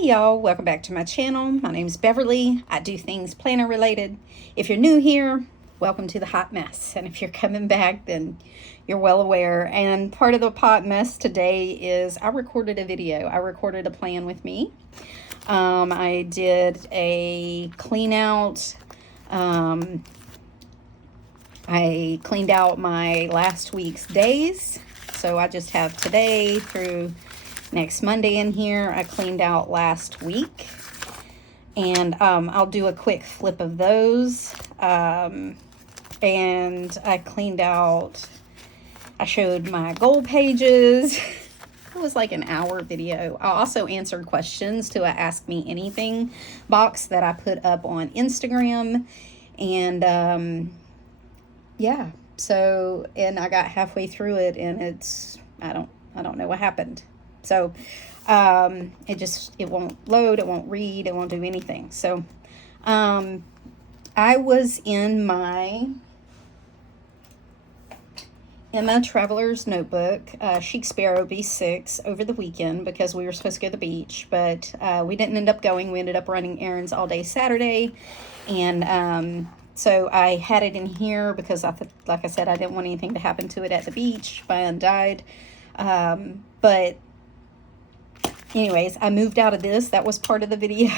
Hey y'all, welcome back to my channel. My name is Beverly. I do things planner related. If you're new here, welcome to the hot mess. And if you're coming back, then you're well aware. And part of the hot mess today is I recorded a video. I recorded a plan with me. I did a clean out. I cleaned out my last week's days. So I just have today through next Monday in here. I cleaned out last week, and I'll do a quick flip of those. And I cleaned out, I showed my goal pages. It was like an hour video. I also answered questions to a Ask Me Anything box that I put up on Instagram. And yeah, so, and I got halfway through it, and it's, I don't know what happened. So it won't load, it won't read, it won't do anything. So I was in my traveler's notebook, Chic Sparrow B6 over the weekend because we were supposed to go to the beach, but we didn't end up going. We ended up running errands all day Saturday, and so I had it in here because like I said, I didn't want anything to happen to it at the beach by undyed. But anyways, I moved out of this. That was part of the video.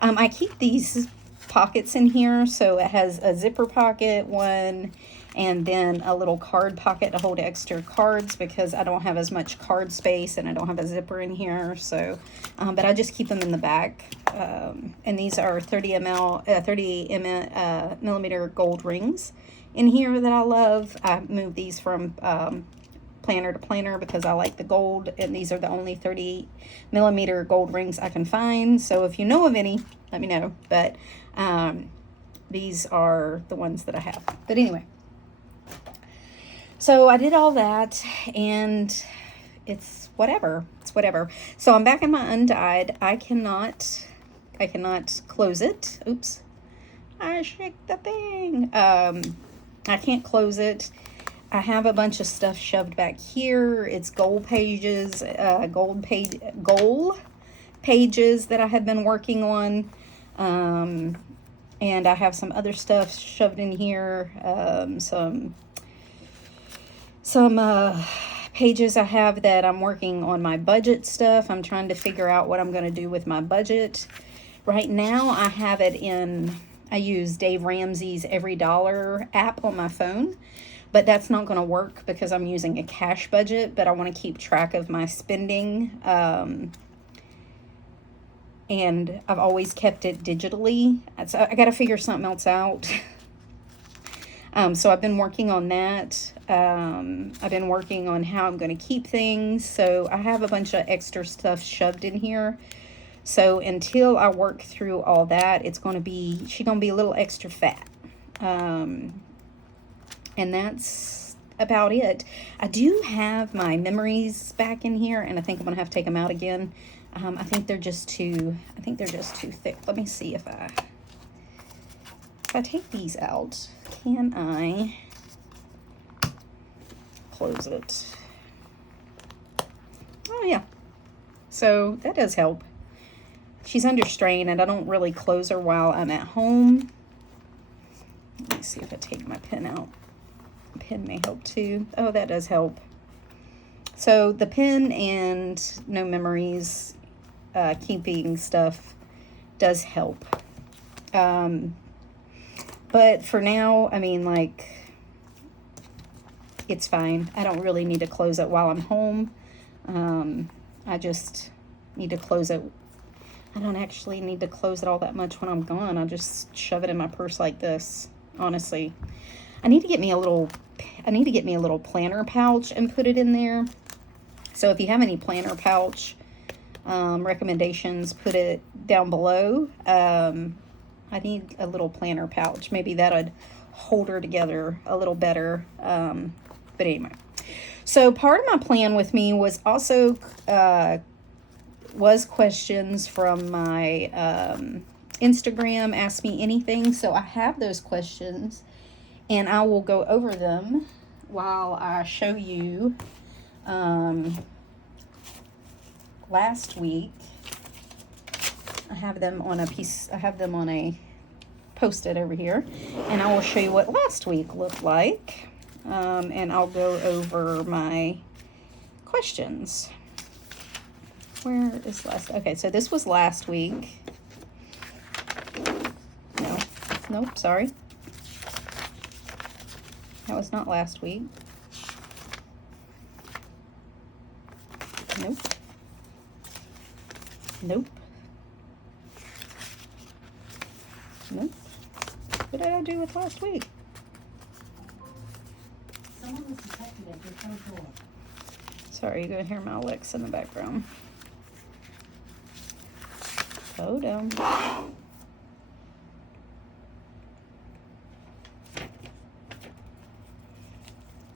I keep these pockets in here. So it has a zipper pocket, one, and then a little card pocket to hold extra cards because I don't have as much card space and I don't have a zipper in here. So, but I just keep them in the back. And these are 30 millimeter gold rings in here that I love. I moved these from planner to planner because I like the gold, and these are the only 30 millimeter gold rings I can find. So if you know of any, let me know. But these are the ones that I have. But anyway, so I did all that, and it's whatever. It's whatever. So I'm back in my undyed. I cannot close it. Oops, I shook the thing. I can't close it. I have a bunch of stuff shoved back here. It's goal pages, goal pages that I have been working on. And I have some other stuff shoved in here. Some pages I have that I'm working on my budget stuff. I'm trying to figure out what I'm going to do with my budget. Right now I have it in, I use Dave Ramsey's Every Dollar app on my phone. But that's not going to work because I'm using a cash budget, but I want to keep track of my spending. And I've always kept it digitally. So I got to figure something else out. So I've been working on that. I've been working on how I'm going to keep things. So I have a bunch of extra stuff shoved in here. So until I work through all that, she's going to be a little extra fat. And that's about it. I do have my memories back in here, and I think I'm gonna have to take them out again. I think they're just too thick. Let me see if I take these out, can I close it? Oh yeah. So that does help. She's under strain, and I don't really close her while I'm at home. Let me see if I take my pen out. Pen may help too. Oh, that does help. So the pen and no memories, keeping stuff does help. But for now, I mean, like, it's fine. I don't really need to close it while I'm home. I just need to close it. I don't actually need to close it all that much when I'm gone. I just shove it in my purse like this, honestly. I need to get me a little planner pouch and put it in there. So if you have any planner pouch recommendations, put it down below. I need a little planner pouch. Maybe that would hold her together a little better. But anyway, so part of my plan with me was also questions from my Instagram, Ask Me Anything. So I have those questions, and I will go over them while I show you last week I have them on a post-it over here, and I will show you what last week looked like, and I'll go over my questions. Where is last? Okay, so this was last week. Nope, sorry. That was not last week. Nope. Nope. Nope. What did I do with last week? Someone was detected at your front door. Sorry, you're going to hear my Alexa in the background. Photo.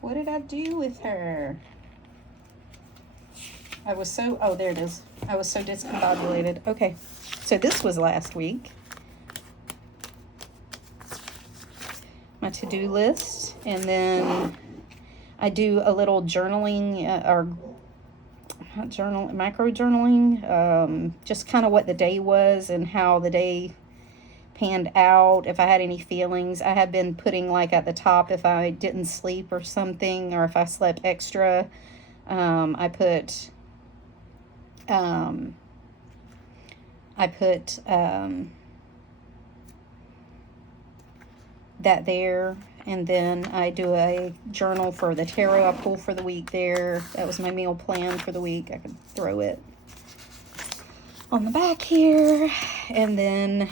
What did I do with her? Oh, there it is. I was so discombobulated. Okay, so this was last week. My to-do list, and then I do a little journaling, micro journaling, just kind of what the day was and how the day panned out, if I had any feelings. I have been putting like at the top if I didn't sleep or something, or if I slept extra. I put that there, and then I do a journal for the tarot I pull for the week there. That was my meal plan for the week. I could throw it on the back here, and then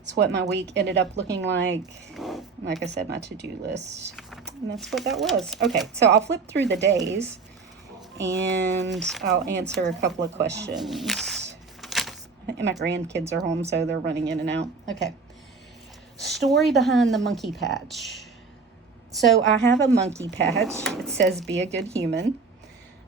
it's what my week ended up looking like. Like I said, my to-do list, and that's what that was. Okay, so I'll flip through the days and I'll answer a couple of questions. And my grandkids are home, so they're running in and out. Okay. Story behind the monkey patch. So I have a monkey patch. It says "Be a Good Human."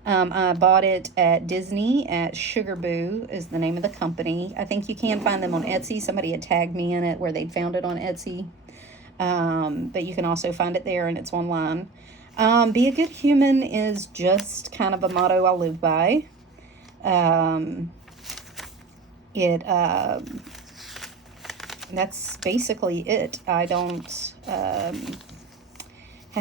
I bought it at Disney at Sugar Boo is the name of the company. I think you can find them on Etsy. Somebody had tagged me in it where they'd found it on Etsy. But you can also find it there, and it's online. Be a good human is just kind of a motto I live by. That's basically it. I don't have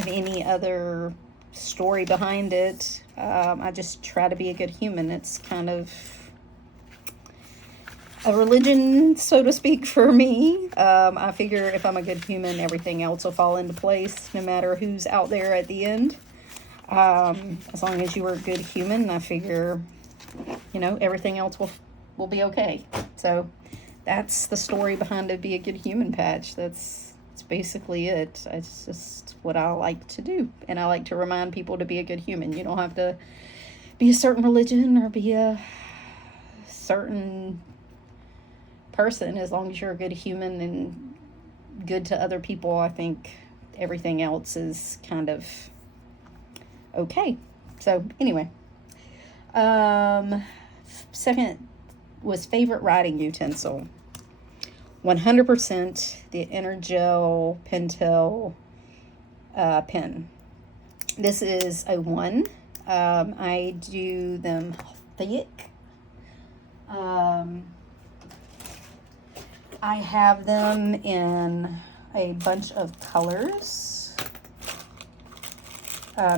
any other story behind it. I just try to be a good human. It's kind of a religion, so to speak, for me. I figure if I'm a good human, everything else will fall into place, no matter who's out there at the end. As long as you are a good human, I figure, everything else will be okay. So that's the story behind the Be a Good Human patch. That's basically it. It's just what I like to do. And I like to remind people to be a good human. You don't have to be a certain religion or be a certain person. As long as you're a good human and good to other people, I think everything else is kind of okay. So anyway, second was favorite writing utensil. 100% the Energel Pentel pen. This is a 1. I do them thick. I have them in a bunch of colors.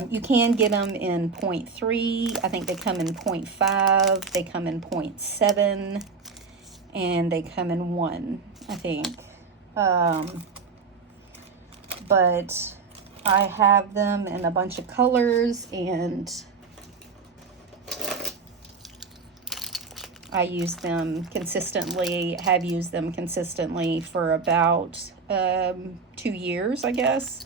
You can get them in 0.3. I think they come in 0.5. They come in 0.7. And they come in 1, I think. But I have them in a bunch of colors, and I use them consistently, have used them consistently for about 2 years, I guess.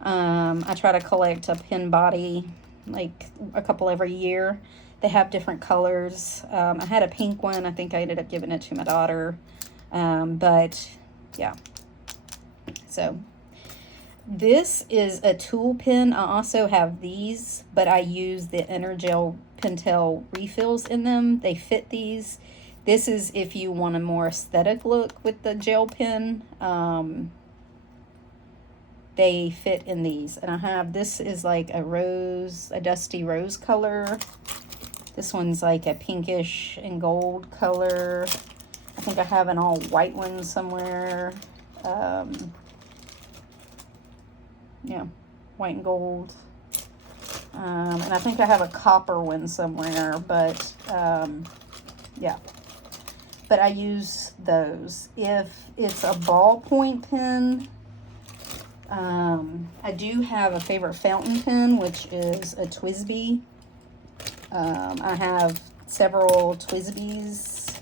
I try to collect a pen body, like a couple every year. They have different colors. I had a pink one. I think I ended up giving it to my daughter. But yeah. So this is a tool pen. I also have these, but I use the Energel Pentel refills in them. They fit these. This is if you want a more aesthetic look with the gel pen. They fit in these. And I have, this is like a dusty rose color. This one's like a pinkish and gold color. I think I have an all white one somewhere. Yeah, white and gold. And I think I have a copper one somewhere, but yeah. But I use those. If it's a ballpoint pen, I do have a favorite fountain pen, which is a TWSBI. I have several TWSBIs.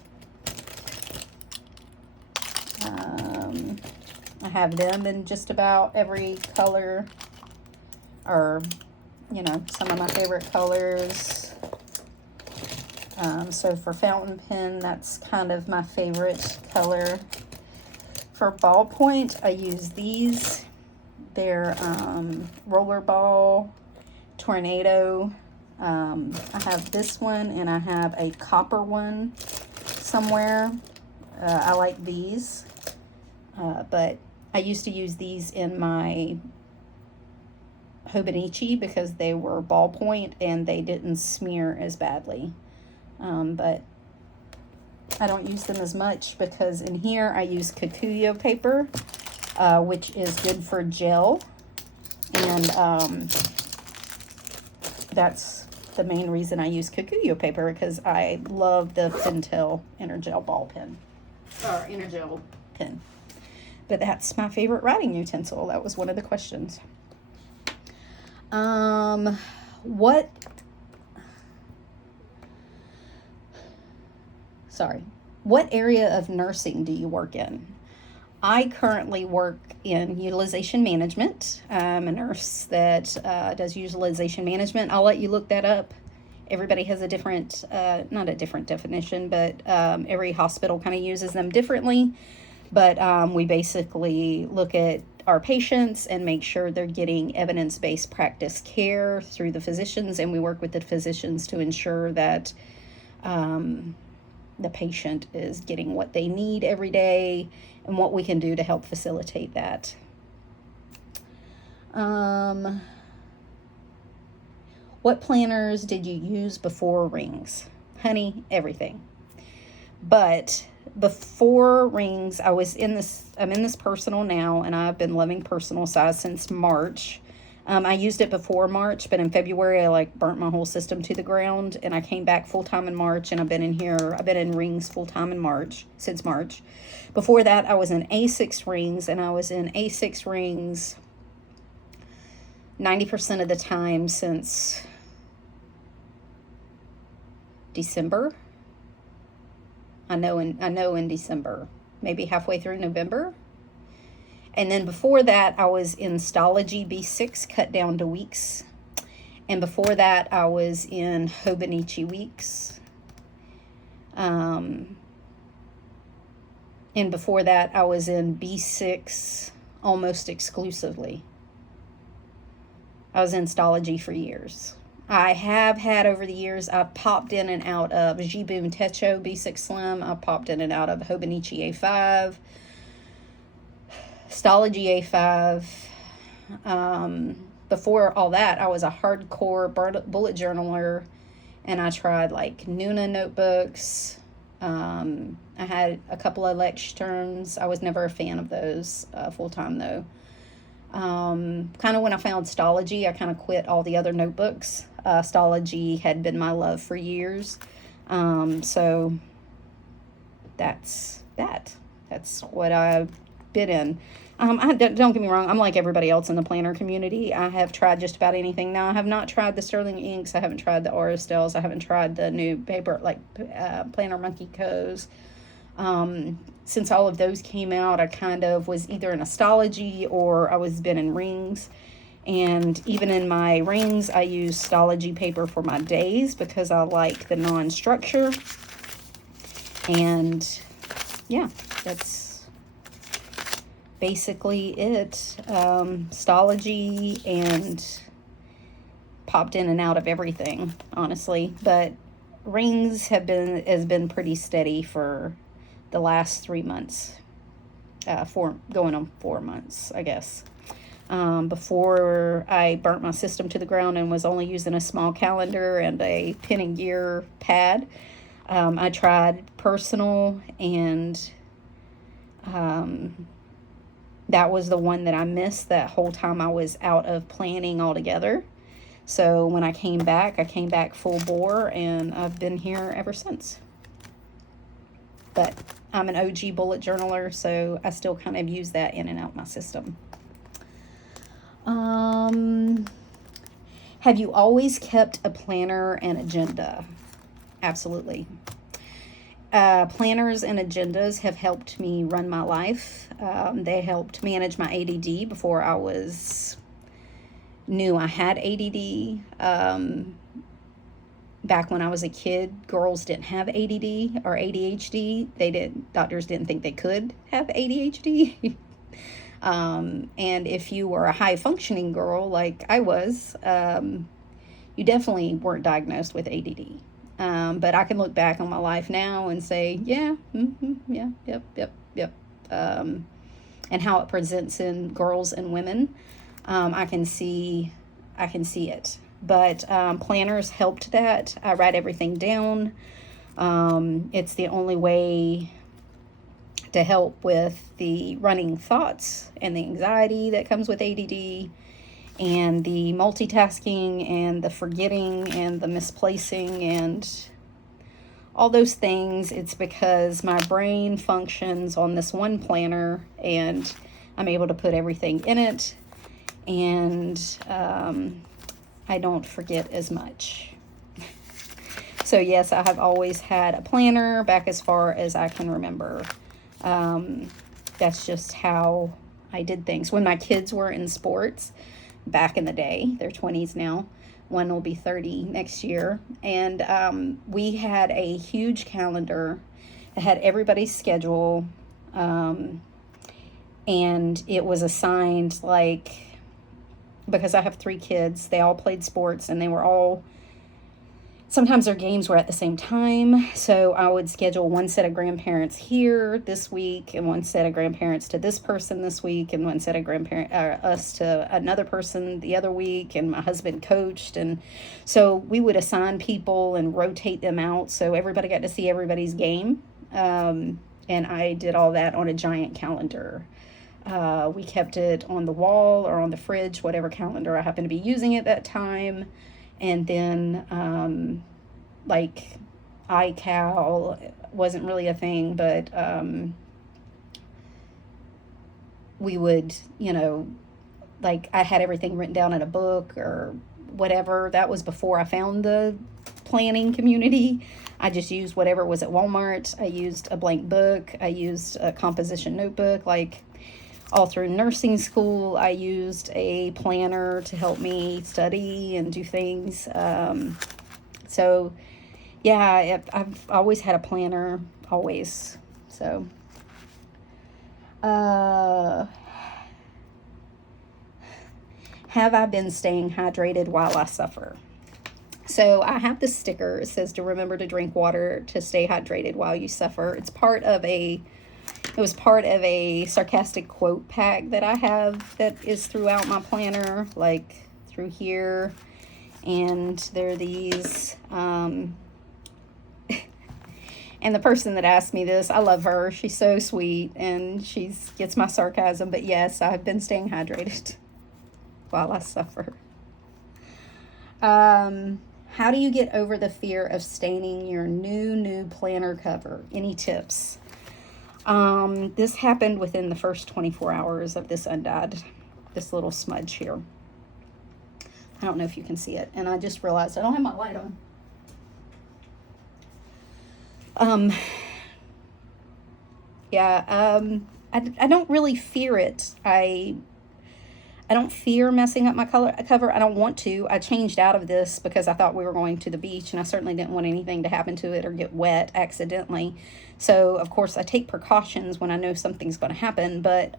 I have them in just about every color, or, you know, some of my favorite colors. So for fountain pen, that's kind of my favorite color. For ballpoint, I use these. They're Rollerball, Tornado. I have this one, and I have a copper one somewhere. I like these, but I used to use these in my Hobonichi because they were ballpoint and they didn't smear as badly. But I don't use them as much because in here I use Kokuyo paper, which is good for gel, and that's the main reason I use Kokuyo paper, because I love the Pentel Energel ball pen, or Energel pen. But that's my favorite writing utensil. That was one of the questions. What area of nursing do you work in? I currently work in utilization management. I'm a nurse that does utilization management. I'll let you look that up. Everybody has a different, not a different definition, but every hospital kind of uses them differently. But we basically look at our patients and make sure they're getting evidence-based practice care through the physicians, and we work with the physicians to ensure that the patient is getting what they need every day and what we can do to help facilitate that. What planners did you use before rings? Honey, everything. But before rings, I'm in this personal now, and I've been loving personal size since March. I used it before March, but in February I burnt my whole system to the ground, and I came back full-time in March, and I've been in rings full-time in March, since March. Before that, I was in A6 rings, and I was in A6 rings 90% of the time since December. I know in December, maybe halfway through November. And then before that, I was in Stalogy B6 cut down to weeks. And before that, I was in Hobonichi weeks. And before that, I was in B6 almost exclusively. I was in Stalogy for years. I have had over the years, I've popped in and out of Jiboom Techo B6 Slim. I've popped in and out of Hobonichi A5. Stalogy A5. Before all that, I was a hardcore bullet journaler, and I tried Nuna notebooks. I had a couple of Lexterns. I was never a fan of those full-time though. Kind of when I found Stalogy, I kind of quit all the other notebooks. Stalogy had been my love for years. So that's that. That's what I've been in. Don't get me wrong, I'm like everybody else in the planner community. I have tried just about anything. Now, I have not tried the Sterling inks. I haven't tried the Aurastels. I haven't tried the new paper, Planner Monkey Co's. Since all of those came out, I kind of was either in Stalogy or I was been in rings. And even in my rings, I use Stalogy paper for my days because I like the non-structure. And yeah, that's basically it. Stalogy, and popped in and out of everything, honestly. But rings has been pretty steady for the last 3 months, going on 4 months, I guess. before I burnt my system to the ground and was only using a small calendar and a pen and gear pad. I tried personal, and that was the one that I missed that whole time I was out of planning altogether. So when I came back full bore, and I've been here ever since. But I'm an OG bullet journaler, so I still kind of use that in and out my system. Have you always kept a planner and agenda? Absolutely. Planners and agendas have helped me run my life. They helped manage my ADD before I knew I had ADD. Back when I was a kid, girls didn't have ADD or ADHD. Doctors didn't think they could have ADHD. And if you were a high functioning girl like I was, you definitely weren't diagnosed with ADD. But I can look back on my life now and say, yeah, yep. And how it presents in girls and women, I can see it. But planners helped that. I write everything down. It's the only way to help with the running thoughts and the anxiety that comes with ADD, and the multitasking and the forgetting and the misplacing and all those things. It's because my brain functions on this one planner, and I'm able to put everything in it, and I don't forget as much. So yes, I have always had a planner back as far as I can remember. That's just how I did things. When my kids were in sports back in the day, they're 20s now. One will be 30 next year. And we had a huge calendar that had everybody's schedule. And it was assigned, like, because I have 3 kids, they all played sports, and they were all, sometimes their games were at the same time. So I would schedule one set of grandparents here this week, and one set of grandparents to this person this week, and one set of us to another person the other week. And my husband coached. And so we would assign people and rotate them out, so everybody got to see everybody's game. And I did all that on a giant calendar. We kept it on the wall or on the fridge, whatever calendar I happened to be using at that time. And then, like, iCal wasn't really a thing, but we would, like, I had everything written down in a book or whatever. That was before I found the planning community. I just used whatever was at Walmart. I used a blank book. I used a composition notebook. Like, all through nursing school, I used a planner to help me study and do things. So, yeah, I've always had a planner, always. So, have I been staying hydrated while I suffer? So I have this sticker. It says to remember to drink water to stay hydrated while you suffer. It was part of a sarcastic quote pack that I have that is throughout my planner, like through here. And there are these, and the person that asked me this, I love her. She's so sweet, and she gets my sarcasm. But yes, I've been staying hydrated while I suffer. How do you get over the fear of staining your new planner cover? Any tips? This happened within the first 24 hours of this undyed, this little smudge here. I don't know if you can see it. And I just realized I don't have my light on. I don't really fear it. I don't fear messing up my cover. I don't want to. I changed out of this because I thought we were going to the beach, and I certainly didn't want anything to happen to it or get wet accidentally. So, of course, I take precautions when I know something's going to happen, but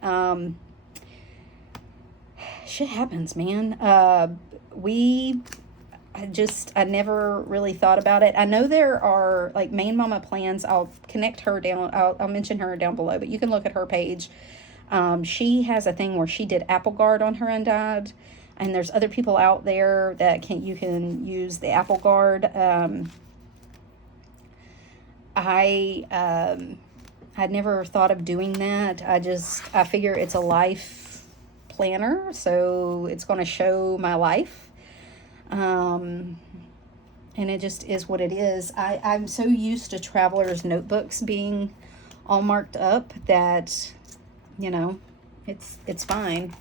shit happens, man. I never really thought about it. I know there are, like, Main Mama Plans. I'll connect her down. I'll mention her down below, but you can look at her page. She has a thing where she did Apple Guard on her undyed, and there's other people out there that you can use the Apple Guard. I'd never thought of doing that. I figure it's a life planner, so it's going to show my life. And it just is what it is. I'm so used to travelers' notebooks being all marked up that, you know, it's fine.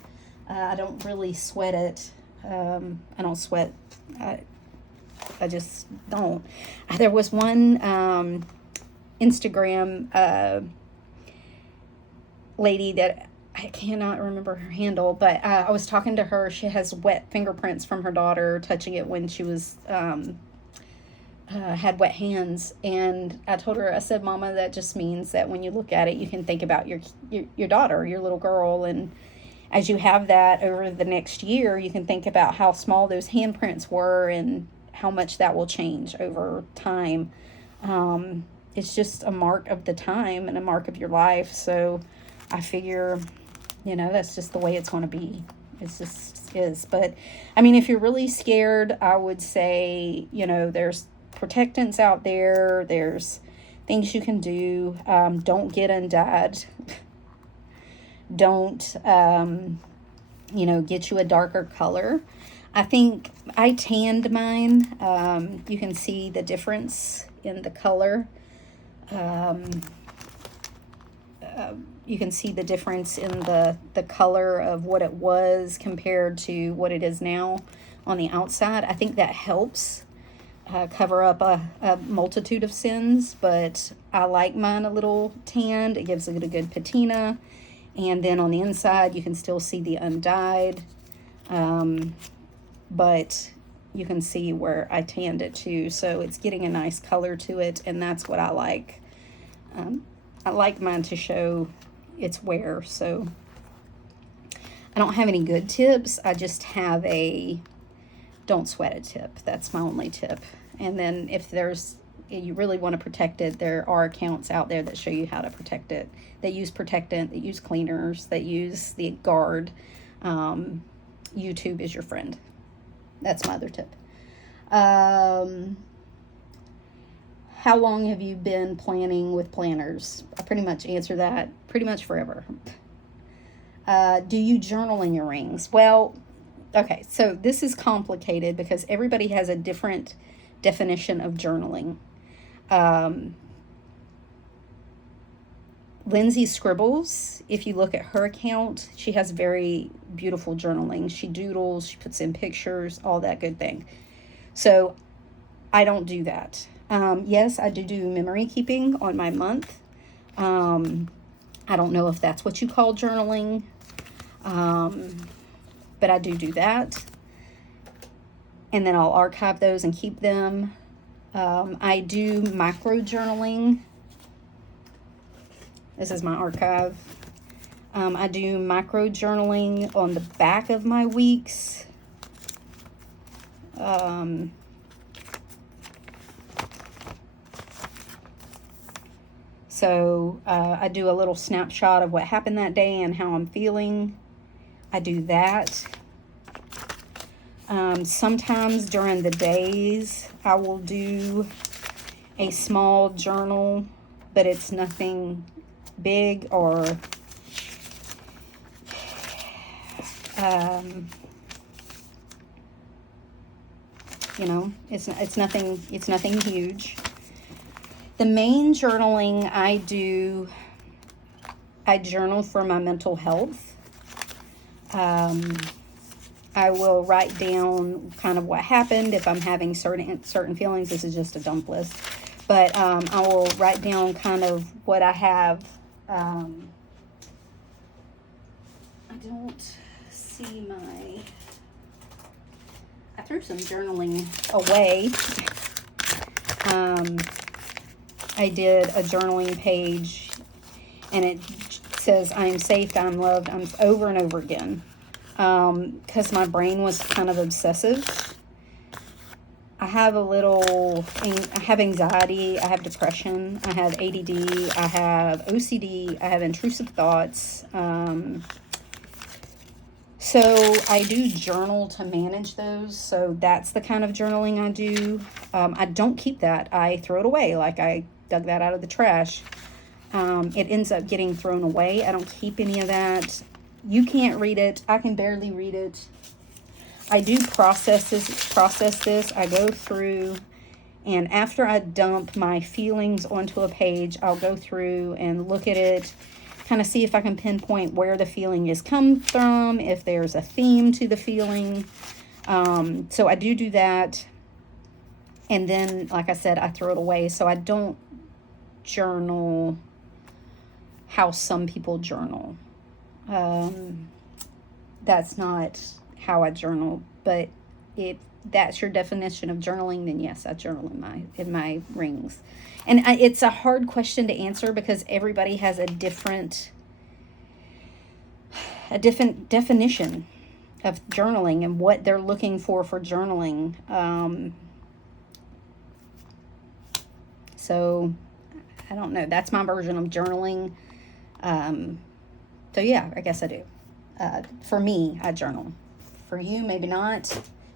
I don't really sweat it. I don't sweat. I just don't. There was one Instagram lady that I cannot remember her handle, but I was talking to her. She has wet fingerprints from her daughter touching it when she was had wet hands, and I told her, I said, Mama, that just means that when you look at it, you can think about your daughter, your little girl, and as you have that over the next year, you can think about how small those handprints were and how much that will change over time. It's just a mark of the time and a mark of your life. So I figure, you know, that's just the way it's going to be. It's just is. But I mean, if you're really scared, I would say, you know, there's protectants out there. There's things you can do. Don't get undyed. Don't, you know, get you a darker color. I think I tanned mine. You can see the difference in the color. You can see the difference in the color of what it was compared to what it is now on the outside. I think that helps cover up a multitude of sins, but I like mine a little tanned. It gives it a good patina. And then on the inside, you can still see the undyed, but you can see where I tanned it too. So it's getting a nice color to it, and that's what I like. I like mine to show its wear. So I don't have any good tips. I just have a don't sweat it tip. That's my only tip. And then if you really want to protect it, there are accounts out there that show you how to protect it. They use protectant, they use cleaners, they use the guard. YouTube is your friend. That's my other tip. How long have you been planning with planners? I pretty much answer that pretty much forever. Do you journal in your rings? Well, okay, so this is complicated because everybody has a different definition of journaling. Lindsay Scribbles, if you look at her account, she has very beautiful journaling. She doodles, she puts in pictures, all that good thing. So I don't do that. Yes, I do memory keeping on my month. I don't know if that's what you call journaling, but I do that. And then I'll archive those and keep them. I do micro journaling. This is my archive. I do micro journaling on the back of my weeks. So I do a little snapshot of what happened that day and how I'm feeling. I do that. Sometimes during the days, I will do a small journal, but it's nothing big or you know, it's nothing huge. The main journaling I do, I journal for my mental health. I will write down kind of what happened if I'm having certain feelings. This is just a dump list, but I will write down kind of what I have. I don't see I threw some journaling away. I did a journaling page, and it says, I'm safe, I'm loved, I'm over and over again. Because my brain was kind of obsessive. I have I have anxiety, I have depression, I have ADD, I have OCD, I have intrusive thoughts. So I do journal to manage those. So that's the kind of journaling I do. I don't keep that. I throw it away. Like I dug that out of the trash. It ends up getting thrown away. I don't keep any of that. You can't read it. I can barely read it. I do process this. I go through, and after I dump my feelings onto a page, I'll go through and look at it, kind of see if I can pinpoint where the feeling is come from, if there's a theme to the feeling. So I do that. And then, like I said, I throw it away. So I don't journal how some people journal. That's not how I journal. But if that's your definition of journaling, then yes, I journal in my rings. And it's a hard question to answer because everybody has a different definition of journaling and what they're looking for journaling. So I don't know. That's my version of journaling. So yeah, I guess I do. For me, I journal. For you, maybe not.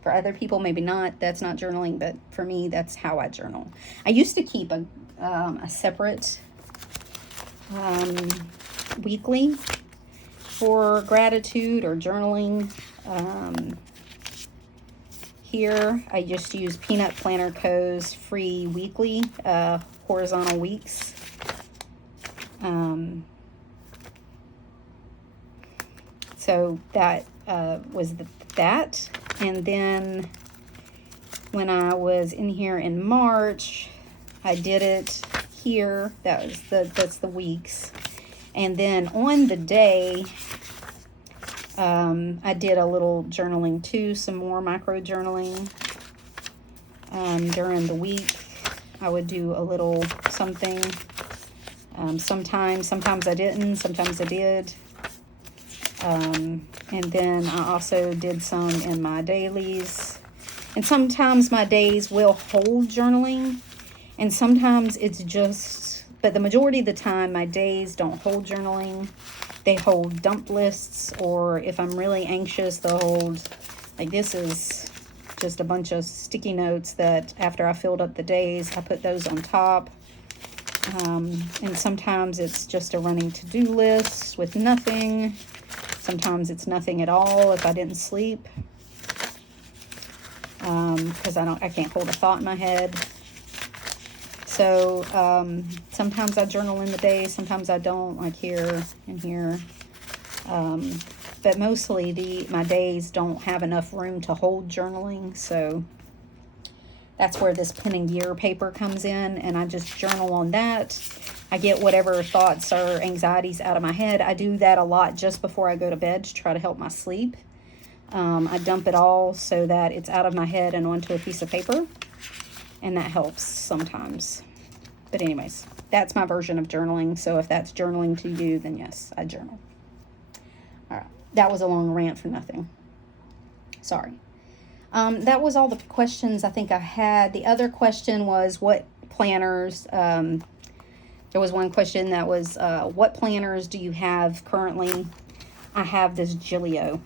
For other people, maybe not. That's not journaling, but for me, that's how I journal. I used to keep a separate weekly for gratitude or journaling. Here, I just use Peanut Planner Co.'s free weekly horizontal weeks. So that was that. And then when I was in here in March, I did it here. That's the weeks. And then on the day, I did a little journaling too, some more micro journaling. During the week, I would do a little something. Sometimes I didn't, sometimes I did. And then I also did some in my dailies. And sometimes my days will hold journaling. And sometimes it's just, but the majority of the time, my days don't hold journaling. They hold dump lists, or if I'm really anxious, they'll hold, like this is just a bunch of sticky notes that after I filled up the days, I put those on top. And sometimes it's just a running to-do list with nothing. Sometimes it's nothing at all if I didn't sleep. Because I can't hold a thought in my head. So sometimes I journal in the day, sometimes I don't, like here and here. But mostly my days don't have enough room to hold journaling, so that's where this pen and gear paper comes in, and I just journal on that. I get whatever thoughts or anxieties out of my head. I do that a lot just before I go to bed to try to help my sleep. I dump it all so that it's out of my head and onto a piece of paper, and that helps sometimes. But anyways, that's my version of journaling. So if that's journaling to you, then yes, I journal. All right, that was a long rant for nothing. Sorry. That was all the questions I think I had. The other question was what planners, there was one question that was, what planners do you have currently? I have this Gillio.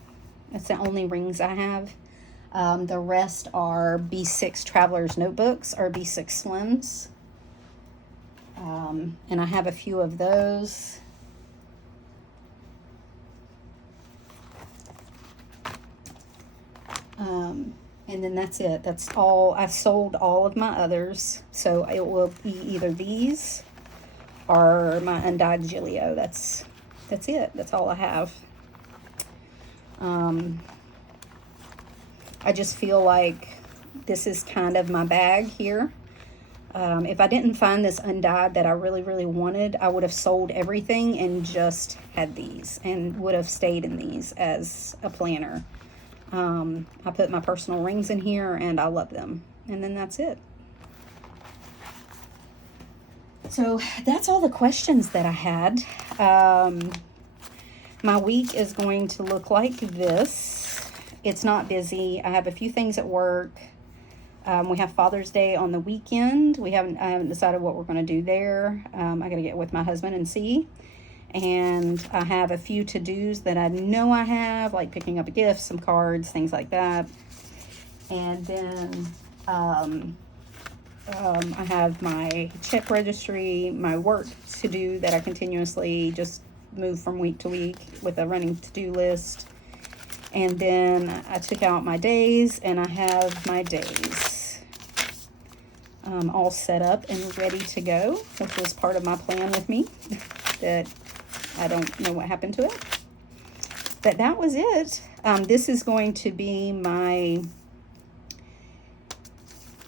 That's the only rings I have. The rest are B6 Traveler's Notebooks or B6 Slims. And I have a few of those. And then that's it. That's all. I've sold all of my others. So it will be either these or my undyed Gillio. That's it. That's all I have. I just feel like this is kind of my bag here. If I didn't find this undyed that I really, really wanted, I would have sold everything and just had these and would have stayed in these as a planner. I put my personal rings in here and I love them. And then that's it. So that's all the questions that I had. My week is going to look like this. It's not busy. I have a few things at work. We have Father's Day on the weekend. I haven't decided what we're going to do there. I got to get with my husband and see. And I have a few to-dos that I know I have, like picking up a gift, some cards, things like that. And then I have my check registry, my work to-do that I continuously just move from week to week with a running to-do list. And then I took out my days, and I have my days all set up and ready to go, which was part of my plan with me that I don't know what happened to it. But that was it. This is going to be my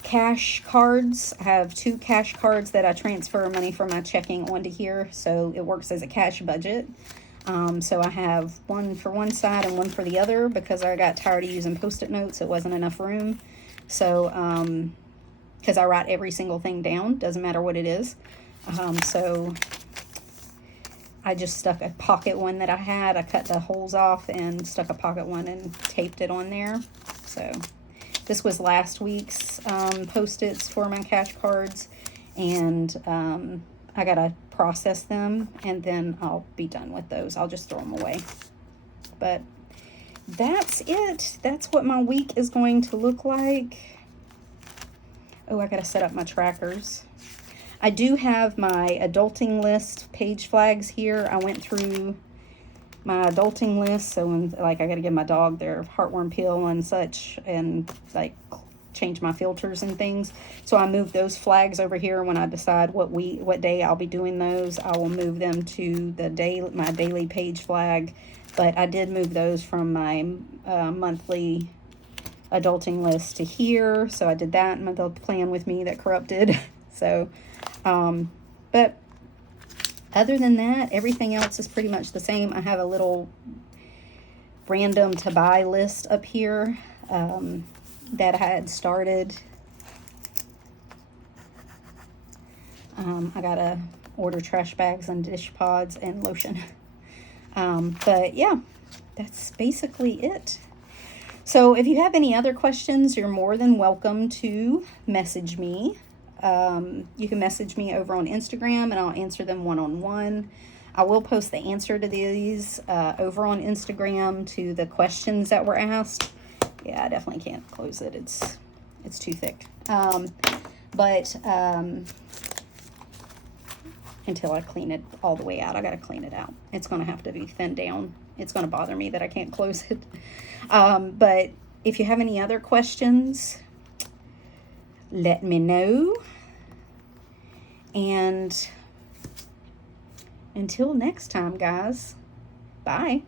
cash cards. I have 2 cash cards that I transfer money from my checking onto here, so it works as a cash budget. So I have one for one side and one for the other because I got tired of using Post-it notes. It wasn't enough room. So, because I write every single thing down, doesn't matter what it is. So I just stuck a pocket one that I had. I cut the holes off and stuck a pocket one and taped it on there. So this was last week's Post-its for my cash cards, and I gotta process them, and then I'll be done with those. I'll just throw them away. But that's it. That's what my week is going to look like. Oh, I gotta set up my trackers. I do have my adulting list page flags here. I went through my adulting list, so when, like, I gotta give my dog their heartworm pill and such, and like change my filters and things. So I moved those flags over here. When I decide what day I'll be doing those, I will move them to the my daily page flag. But I did move those from my monthly adulting list to here. So I did that in my plan with me that corrupted. So, but other than that, everything else is pretty much the same. I have a little random to buy list up here that I had started. I gotta order trash bags and dish pods and lotion. But yeah, that's basically it. So if you have any other questions, you're more than welcome to message me. You can message me over on Instagram, and I'll answer them one-on-one. I will post the answer to these over on Instagram to the questions that were asked. Yeah, I definitely can't close it. It's too thick. But until I clean it all the way out, I got to clean it out. It's going to have to be thinned down. It's going to bother me that I can't close it. But if you have any other questions, let me know. And until next time, guys, bye.